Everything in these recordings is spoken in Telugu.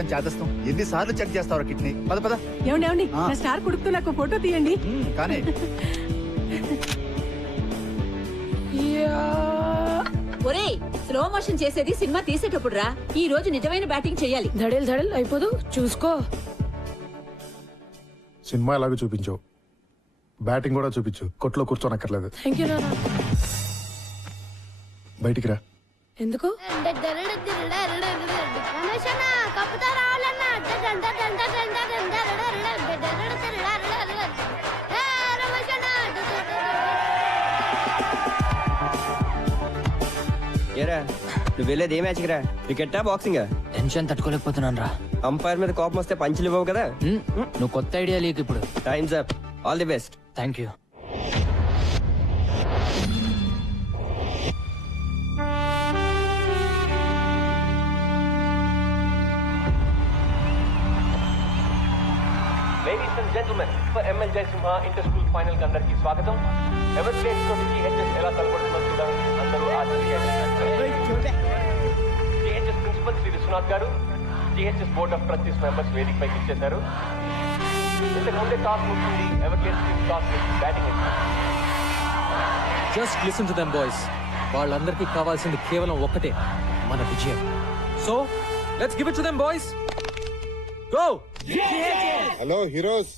చెప్పడం చేదస్తాం. ఎన్నిసార్లు చెక్ చేస్తావు కిడ్నీ? పద పద. ఏమండి నా స్టార్ కొడుకుతో నాకు ఫోటో తీయండి. కానీ ఒరేయ్, స్లో మోషన్ చేసేది సినిమా తీసేటప్పుడు రా. ఈ రోజు నిజమైన బ్యాటింగ్ చెయ్యాలి. ధడేల్ ధడేల్ అయిపోదు, చూసుకో. సినిమా ఎలాగో చూపించు, బ్యాటింగ్ కూడా చూపించు. కొట్లో కూర్చోనక్కర్లేదు. థ్యాంక్ యూ నాన్న. బయటికి రా. ఎందుకు? ఏరా నువ్వు వెళ్ళేది ఏ మ్యాచ్కి రా? క్రికెట్టా బాక్సింగా? టెన్షన్ తట్టుకోలేకపోతున్నాను రా. అంపైర్ మీద కోపం వస్తే పంచులు ఇవ్వవు కదా. నువ్వు కొత్త ఐడియా లేకు ఇప్పుడు. Times up. All the best. Thank you. Ladies and gentlemen, for ML Jaisimha inter-school final కి అందరికీ స్వాగతం. ఎవర్ ప్లేస్ తోటి GHS ఎలా తలపడుతుందో చూడాలని అందరూ ఆసక్తిగా GHS principal Shri Vishwanath garu, GHS board of trustees members వేదికపైకి ఇచ్చేశారు. ఇంతకు ముందే టాస్ ముగిసింది. ఎవర్ ప్లేస్ టీమ్ టాస్ చేసి బ్యాటింగ్ ఇస్తారు. Just listen to them boys. వాళ్ళందరికీ కావాల్సింది కేవలం ఒక్కటే, మన విజయం. So let's give it to them boys. Go! Hello heroes.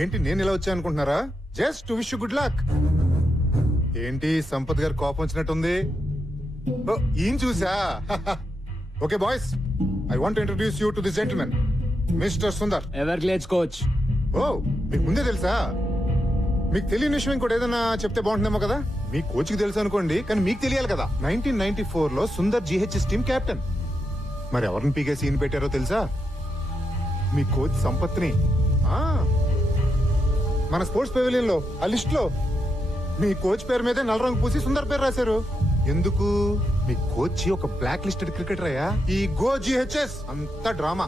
ఏంటి నేను ఇలా వచ్చా అనుకుంటున్నారా? Just to wish you good luck. ఏంటి సంపత్ గారు కోపం వచ్చినట్టుంది? ఈయన చూసా. Okay boys, I want to introduce you to this gentlemen, mister Sundar. Everglades coach. ఓ, మీకు ముందే తెలుసా? మీకు తెలియని విషయం ఇంకోటి ఏదైనా చెప్తే బాగుంటుందేమో కదా. మీ కోచ్కి తెలుసు అనుకోండి, కానీ మీకు తెలియాలి కదా. 1994 లో సుందర్ GHS టీమ్ కెప్టెన్. మరి ఎవరిని పీకేసి ఈయన పెట్టారో తెలుసా? మీ కోచ్ సంపత్ని. మన స్పోర్ట్స్ పెవిలియన్ లో ఆ లిస్ట్ లో మీ కోచ్ పేరు మీదే నల్ల రంగు పూసి సుందర్ పేరు రాశారు. ఎందుకు? మీ కోచ్ ఒక బ్లాక్ లిస్టెడ్ క్రికెటర్ అయ్యా. ఈ గో GHS అంతా డ్రామా.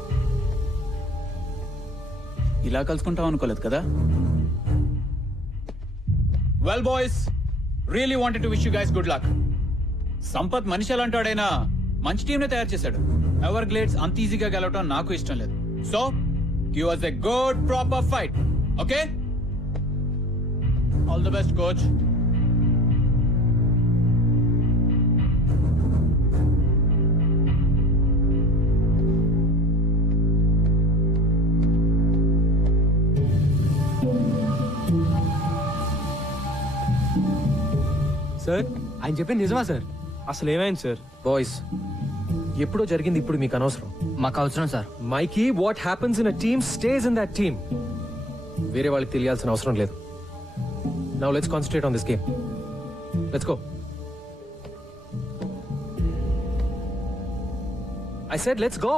ఇలా కలుసుకుంటాం అనుకోలేదు కదా. Well boys, really wanted to wish you guys good luck. Sampath మనిషి ఎలాంటాడైనా మంచి టీం నే తయారు చేశాడు. ఎవర్ గ్లేడ్స్ అంత ఈజీగా గెలవటం నాకు ఇష్టం లేదు. So give us a good proper fight. Okay? All the best, coach. Sir, ఆయన చెప్పింది నిజమా సార్? అసలు ఏమైంది సార్? బాయ్స్, ఎప్పుడో జరిగింది ఇప్పుడు మీకు అనవసరం. మాకు అవసరం sir. Mikey, what happens in a team stays in that team. వేరే వాళ్ళకి తెలియాల్సిన అవసరం లేదు. Now let's concentrate on this game. Let's go. I said let's go.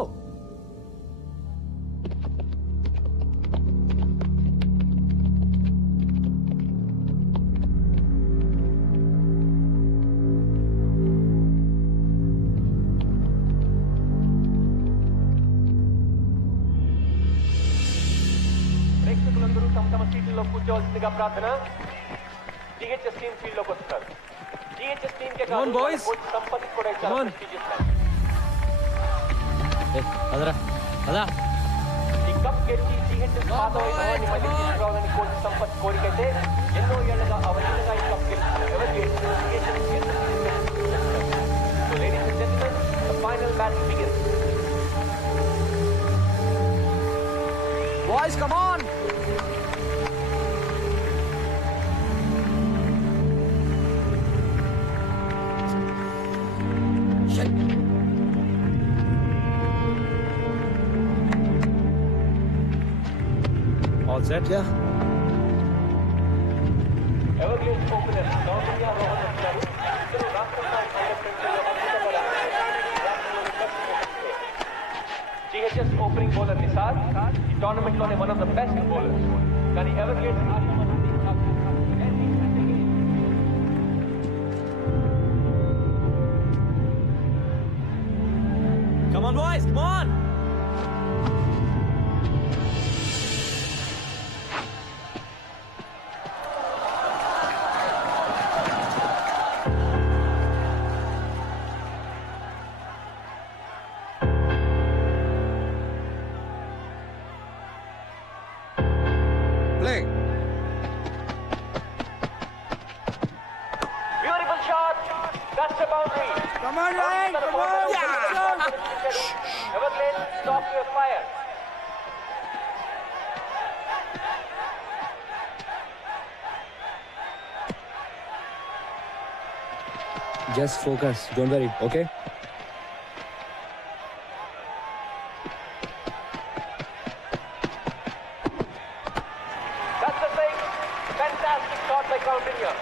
ప్రేక్షకులందరూ తమ తమ సీట్లలో కూర్చోవలసిందిగా ప్రార్థన. GHS టీమ్ ఫీల్డ్ లోకి వస్తారు. GHS టీమ్ కే కాదు, కోచ్ సంపత్ కూడా చాలా ప్రెస్టీజియస్ మ్యాచ్. అదరా అదా. ఈ కప్ గెలిచి GHS పాత వైభవాన్ని మళ్ళీ తీసుకురావాలని కోచ్ సంపత్ కోరికైతే ఎన్నో ఏళ్లుగా అవలీలగా ఈ కప్ గెలిచిన ఎవరు So ladies and gentlemen, the final match begins. Boys, come on. All set? Yeah. Everglade's opener Navanya Rohan వచ్చారు. ఇద్దరు రాష్ట్ర స్థాయి అండర్-20 అద్భుతమైన GHS ఓపెనింగ్ బౌలర్ నిసార్ ఈ టోర్నమెంట్ లోనే one of the best bowlers. కానీ Everglades Come on, boys, come on. Everglades, stop your fire. Just focus, don't worry, okay? That's a big, fantastic shot by Coutinho.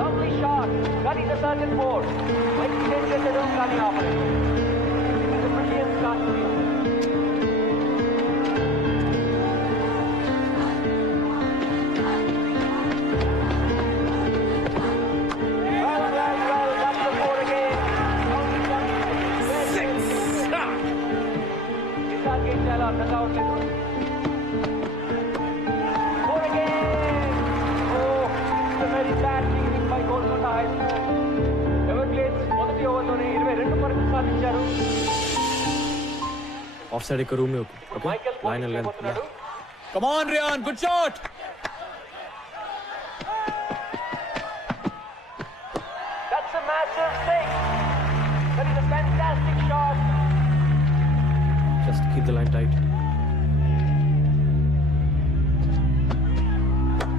Lovely shot. That is a certain force. Let's change it to the running opponent. It is a brilliant start to you. Well, that's the four again. Target చాలా అందంగా ఉండలేదు. Four again. Oh, it's a very bad fielding by Kolkata High School. Everglades మొదటి ఓవర్లోనే 22 పరుగులు సాధించారు. ఆఫ్ సైడ్ ఇక్కడ room okay? Michael line bowling line. చేయబోతున్నాడు. Come on, Ryan. Good shot. That's a massive six. That is a fantastic shot. Just keep the line tight.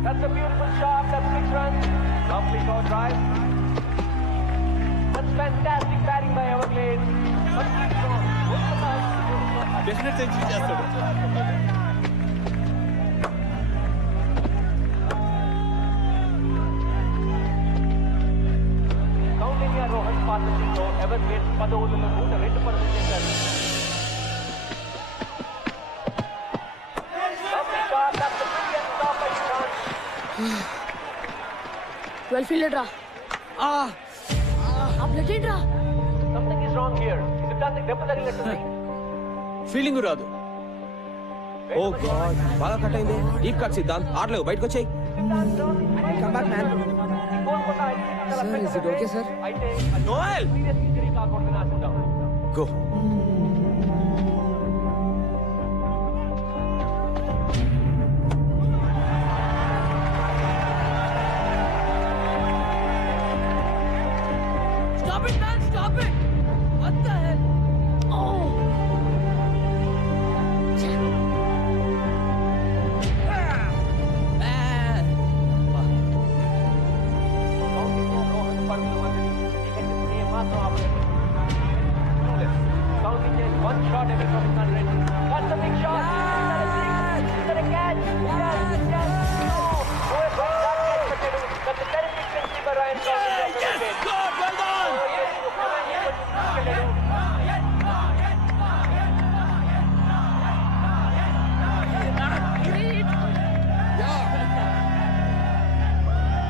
That's a beautiful shot. That's 6 runs. Lovely short drive. That's fantastic batting by Everglades. But keep on. Definite century చేస్తాడు. కౌంటింగ్ రోహన్ పార్ట్నర్షిప్ లో ఎవరిగ్రేడ్స్ 10 ఓవర్లలో 102 పరుగులు చేశారు. Lovely shot. That's a brilliant stop by Shan. Well fielded రా. ఆ బ్లడ్ ఏంట్రా? Something is wrong here. Is it nothing? దెబ్బ తగిలినట్టుంది. ఫీలింగ్ రాదు. ఓ గాడ్, బాగా కట్ అయింది. డీప్ కట్ సిద్ధాంత్, ఆడలేవు, బయటకు వచ్చాయి. Sir, is it okay sir? అయితే నోయల్ సీరియస్ ఇంజరీ కాకుండా ఆశిద్దాం. Go. Stop it, man! Stop it! What the hell? Oh! Counting Rohan పరుగులు వదిలి వికెట్ మాత్రం ఆపలేదు. Counting just one shot away from his 100. That's a big shot. Is that a catch? Yes, yes. Oh, where that catch పెట్టాడు. That's a terrific century by Ryan Counting. Yes, God, well done. Oh, yes. ఒక్కదాన్ని కొంచెం తీసుకెళ్ళాడు.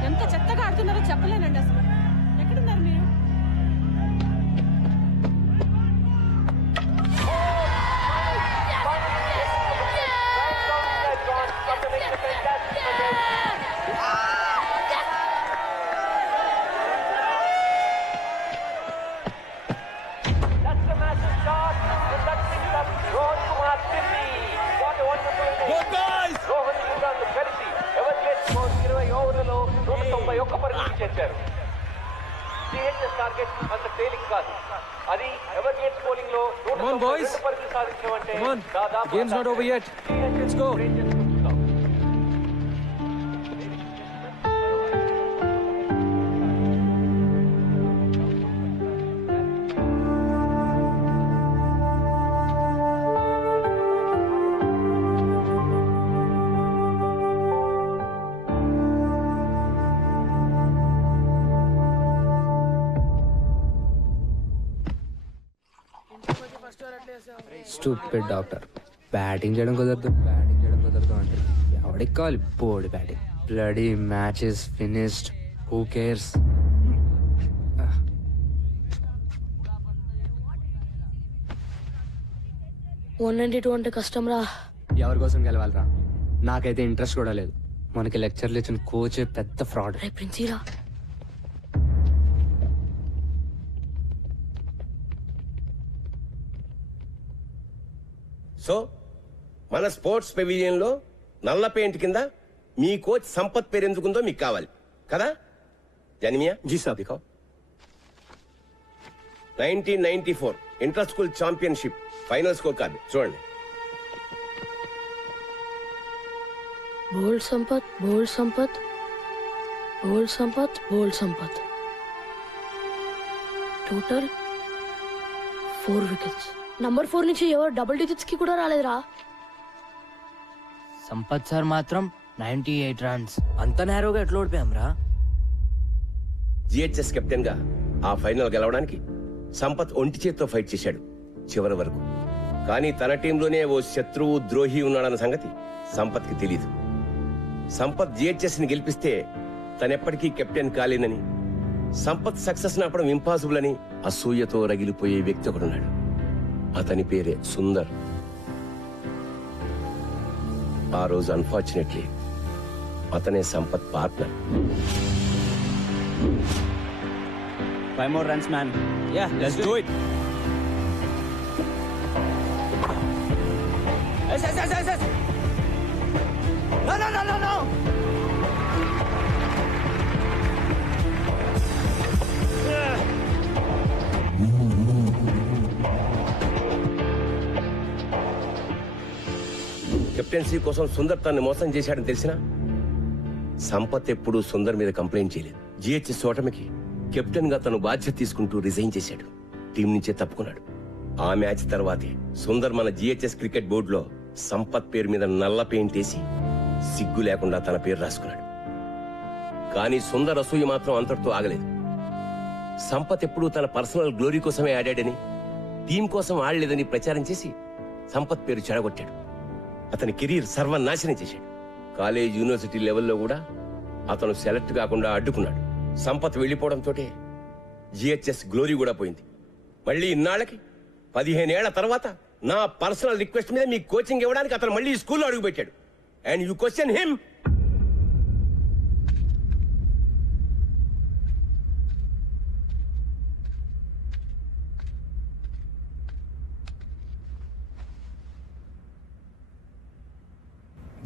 ఎంత చెత్తగా ఆడుతున్నారో చెప్పలేనండి అసలు. ఎక్కడున్నారు మీరు? That's a massive shot. And that picks up Rohan Kumar 50. What a wonderful day. Good guys. Rohan Singh కలిసి ఎవరిగ్రేడ్స్ స్కోర్ 20 ఓవర్లలో 191 పరుగులు చేశారు. సిహెచ్ఎస్ టార్గెట్ అంత తేలిక కాదు. అది ఎవరిగ్రేడ్స్ బౌలింగ్ లో 192 పరుగులు సాధించడం అంటే Come on. దాదాపు The game's not over yet. Let's go. Stupid doctor. Batting చేయడం కుదరదు అంటే ఎవడికి కావాలి board batting? Bloody matches finished, who cares? అంటే కష్టం రా. ఎవరి కోసం గెలవాలరా? నాకైతే ఇంట్రెస్ట్ కూడా లేదు. మనకి లెక్చర్లు ఇచ్చిన కోచ్ పెద్ద ఫ్రాడ్. రే ప్రిన్సీరా, సో మన స్పోర్ట్స్ పెవిలియన్ లో నల్ల పెయింట్ కింద మీ కోచ్ సంపత్ పేరు ఎందుకుందో మీకు కావాలి కదా జానిమియా జీ సాబ్. దిఖాओ 1994 inter school championship final score card చూడండి. बोल संपत बोल संपत बोल संपत बोल संपत टोटल 4 विकेट्स నంబర్ 4 నుంచి ఎవరు డబుల్ డిజిట్స్ కి కూడా రాలేదురా. సంపత్ సార్ మాత్రం 98 రన్స్. అంత నేరోగా ఎట్లా ఓడిపోయాం రా? జిహెచ్ఎస్ కెప్టెన్ గా ఆ ఫైనల్ గెలవడానికి సంపత్ ఒంటి చేత్తో ఫైట్ చేశాడు చివరి వరకు. కానీ తన టీంలోనే ఓ శత్రువు ద్రోహి ఉన్నాడన్న సంగతి సంపత్ కి తెలీదు. సంపత్ జిహెచ్ఎస్ ని గెలిపిస్తే తనెప్పటికీ కెప్టెన్ కాలేనని, సంపత్ సక్సెస్ నాపడం ఇంపాసిబుల్ అని అసూయతో రగిలిపోయే వ్యక్తి ఒకడున్నాడు. అతని పేరే సుందర్. ఆ రోజు అన్ఫార్చునేట్లీ అతనే Sampath partner. 5 more runs, man. Yeah, let's do it. Yes. No. Captaincy కోసం సుందర్ తనని మోసం చేశాడని తెలిసినా సంపత్ ఎప్పుడూ సుందర్ మీద కంప్లైంట్ చేయలేదు. జిహెచ్ఎస్ ఓటమికి కెప్టెన్ గా తను బాధ్యత తీసుకుంటూ రిజైన్ చేశాడు. టీం నుంచే తప్పుకున్నాడు. ఆ మ్యాచ్ తర్వాతే సుందర్ మన జిహెచ్ఎస్ క్రికెట్ బోర్డులో సంపత్ పేరు మీద నల్ల పెయింట్ వేసి సిగ్గు లేకుండా తన పేరు రాసుకున్నాడు. కానీ సుందర్ అసూయ మాత్రం అంతటితో ఆగలేదు. సంపత్ ఎప్పుడూ తన పర్సనల్ గ్లోరీ కోసమే ఆడాడని, టీం కోసం ఆడలేదని ప్రచారం చేసి సంపత్ పేరు చెడగొట్టాడు. అతని కెరీర్ సర్వనాశనం చేశాడు. కాలేజ్ యూనివర్సిటీ లెవెల్లో కూడా అతను సెలెక్ట్ కాకుండా అడ్డుకున్నాడు. సంపత్ వెళ్లిపోవడంతో జిహెచ్ఎస్ గ్లోరీ కూడా పోయింది. మళ్ళీ ఇన్నాళ్ళకి 15 ఏళ్ల తర్వాత నా పర్సనల్ రిక్వెస్ట్ మీద మీ కోచింగ్ ఇవ్వడానికి అతను మళ్ళీ స్కూల్లో అడుగుపెట్టాడు. And you question him.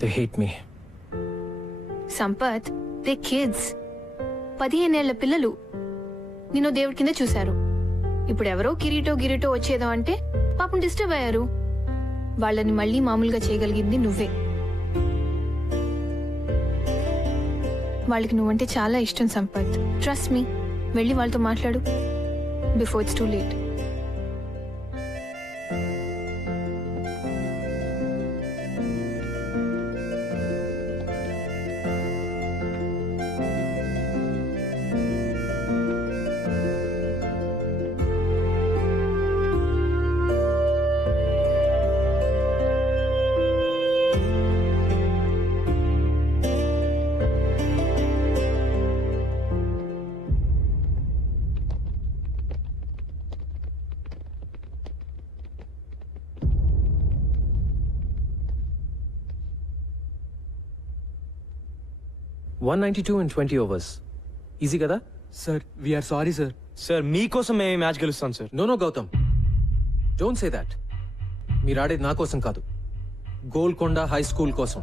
They hate me. Sampath they kids 15 ఏళ్ల పిల్లలు నిన్ను దేవుడి కింద చూశారు. ఇప్పుడు ఎవరో కిరీటో వచ్చేదో అంటే పాపం డిస్టర్బ్ అయ్యారు. వాళ్ళని మళ్ళీ మామూలుగా చేయగలిగింది నువ్వే. వాళ్ళకి నువ్వంటే చాలా ఇష్టం సంపత్. Trust me. వెళ్ళి వాళ్ళతో మాట్లాడు before it's too late. $192 in 20 overs. Easy కదా sir we're sorry sir. Sir మీకోసం మేము మ్యాచ్ గెలుస్తాం sir. No Gautam, don't say that. మీరు ఆడేది నా కోసం కాదు, గోల్కొండ హై స్కూల్ కోసం.